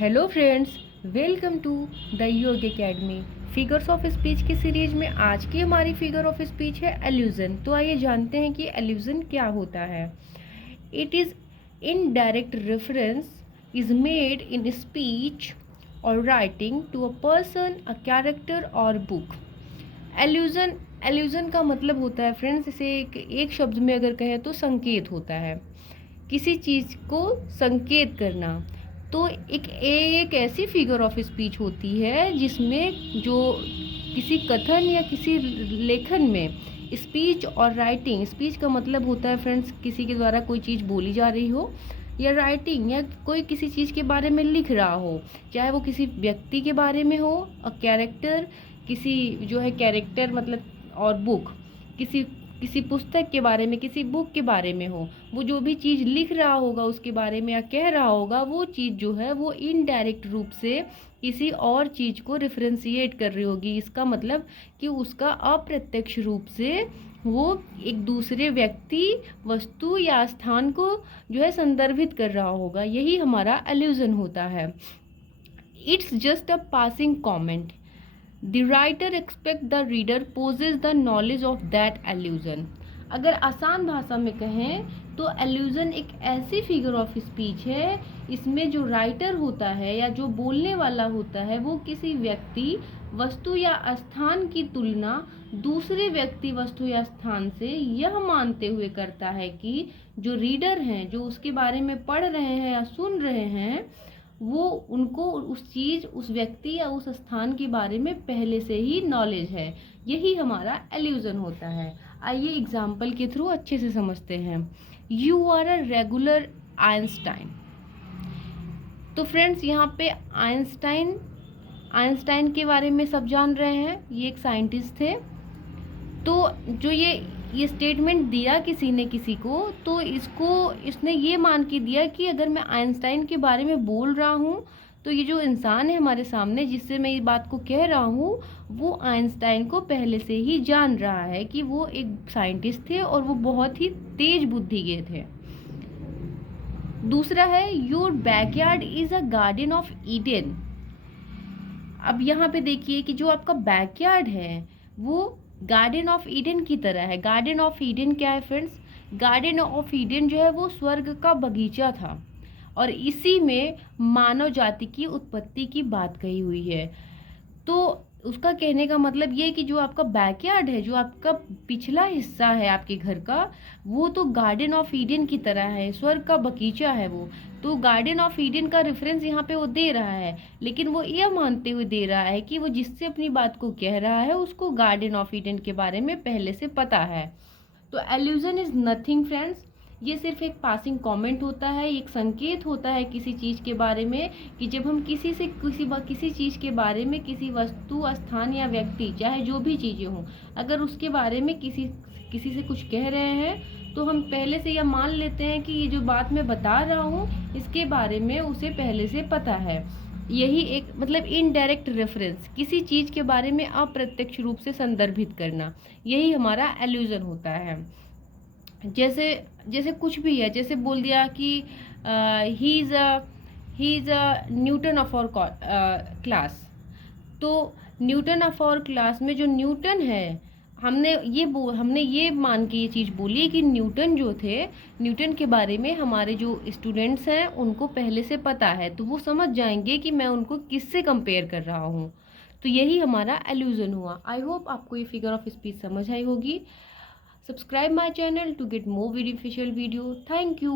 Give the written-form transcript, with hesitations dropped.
Hello friends, welcome to the Yog academy. Figures of speech की series में आज की हमारी फिगर ऑफ स्पीच है एल्यूजन। तो आइए जानते हैं कि एल्यूजन क्या होता है। It is indirect reference is made in speech और writing to a person, a character और बुक। एल्यूजन एल्यूजन का मतलब होता है फ्रेंड्स, इसे एक शब्द में अगर कहें तो संकेत होता है, किसी चीज़ को संकेत करना। तो एक ऐसी फिगर ऑफ स्पीच होती है जिसमें जो किसी कथन या किसी लेखन में स्पीच और राइटिंग, स्पीच का मतलब होता है फ्रेंड्स किसी के द्वारा कोई चीज़ बोली जा रही हो, या राइटिंग या कोई किसी चीज़ के बारे में लिख रहा हो, चाहे वो किसी व्यक्ति के बारे में हो, और कैरेक्टर किसी जो है कैरेक्टर मतलब, और बुक किसी किसी पुस्तक के बारे में, किसी बुक के बारे में हो। वो जो भी चीज़ लिख रहा होगा उसके बारे में या कह रहा होगा, वो चीज़ जो है वो इनडायरेक्ट रूप से किसी और चीज़ को रिफ्रेंशिएट कर रही होगी। इसका मतलब कि उसका अप्रत्यक्ष रूप से वो एक दूसरे व्यक्ति, वस्तु या स्थान को जो है संदर्भित कर रहा होगा। यही हमारा एल्यूजन होता है। It's just a passing comment. The writer expect the reader possess the knowledge of that allusion। अगर आसान भाषा में कहें तो एल्यूजन एक ऐसी फिगर ऑफ स्पीच है, इसमें जो राइटर होता है या जो बोलने वाला होता है वो किसी व्यक्ति, वस्तु या स्थान की तुलना दूसरे व्यक्ति, वस्तु या स्थान से यह मानते हुए करता है कि जो रीडर हैं, जो उसके बारे में पढ़ रहे हैं या सुन रहे हैं, वो उनको उस चीज़, उस व्यक्ति या उस स्थान के बारे में पहले से ही नॉलेज है। यही हमारा एल्यूजन होता है। आइए एग्जाम्पल के थ्रू अच्छे से समझते हैं। You are a regular Einstein. तो फ्रेंड्स यहाँ पे आइंस्टाइन के बारे में सब जान रहे हैं, ये एक साइंटिस्ट थे। तो जो ये स्टेटमेंट दिया किसी ने किसी को, तो इसने ये मान के दिया कि अगर मैं आइंस्टाइन के बारे में बोल रहा हूँ तो ये जो इंसान है हमारे सामने जिससे मैं इस बात को कह रहा हूँ, वो आइंस्टाइन को पहले से ही जान रहा है कि वो एक साइंटिस्ट थे और वो बहुत ही तेज बुद्धि के थे। दूसरा है your backyard is a garden of Eden. अब यहाँ पे देखिए कि जो आपका बैकयार्ड है वो गार्डन ऑफ ईडन की तरह है। गार्डन ऑफ ईडन क्या है फ्रेंड्स? गार्डन ऑफ ईडन जो है वो स्वर्ग का बगीचा था, और इसी में मानव जाति की उत्पत्ति की बात कही हुई है। तो उसका कहने का मतलब ये कि जो आपका बैकयार्ड है, जो आपका पिछला हिस्सा है आपके घर का, वो तो गार्डन ऑफ ईडन की तरह है, स्वर्ग का बगीचा है वो। तो गार्डन ऑफ ईडन का रेफरेंस यहाँ पे वो दे रहा है, लेकिन वो यह मानते हुए दे रहा है कि वो जिससे अपनी बात को कह रहा है उसको गार्डन ऑफ ईडन के बारे में पहले से पता है। तो एल्यूजन इज नथिंग फ्रेंड्स, ये सिर्फ एक पासिंग कमेंट होता है, एक संकेत होता है किसी चीज़ के बारे में, कि जब हम किसी से किसी चीज़ के बारे में, किसी वस्तु, स्थान या व्यक्ति, चाहे जो भी चीज़ें हों, अगर उसके बारे में किसी से कुछ कह रहे हैं तो हम पहले से यह मान लेते हैं कि ये जो बात मैं बता रहा हूँ इसके बारे में उसे पहले से पता है। यही एक मतलब इनडायरेक्ट रेफरेंस, किसी चीज़ के बारे में अप्रत्यक्ष रूप से संदर्भित करना, यही हमारा एल्यूजन होता है। जैसे कुछ भी है, जैसे बोल दिया कि he is a Newton of our class. तो न्यूटन ऑफ आवर क्लास में जो न्यूटन है, हमने ये मान के ये चीज़ बोली कि न्यूटन जो थे, न्यूटन के बारे में हमारे जो स्टूडेंट्स हैं उनको पहले से पता है, तो वो समझ जाएंगे कि मैं उनको किससे कंपेयर कर रहा हूँ। तो यही हमारा एल्यूजन हुआ। आई होप आपको ये फिगर ऑफ स्पीच समझ आई होगी। Subscribe my channel to get more beneficial video. Thank you.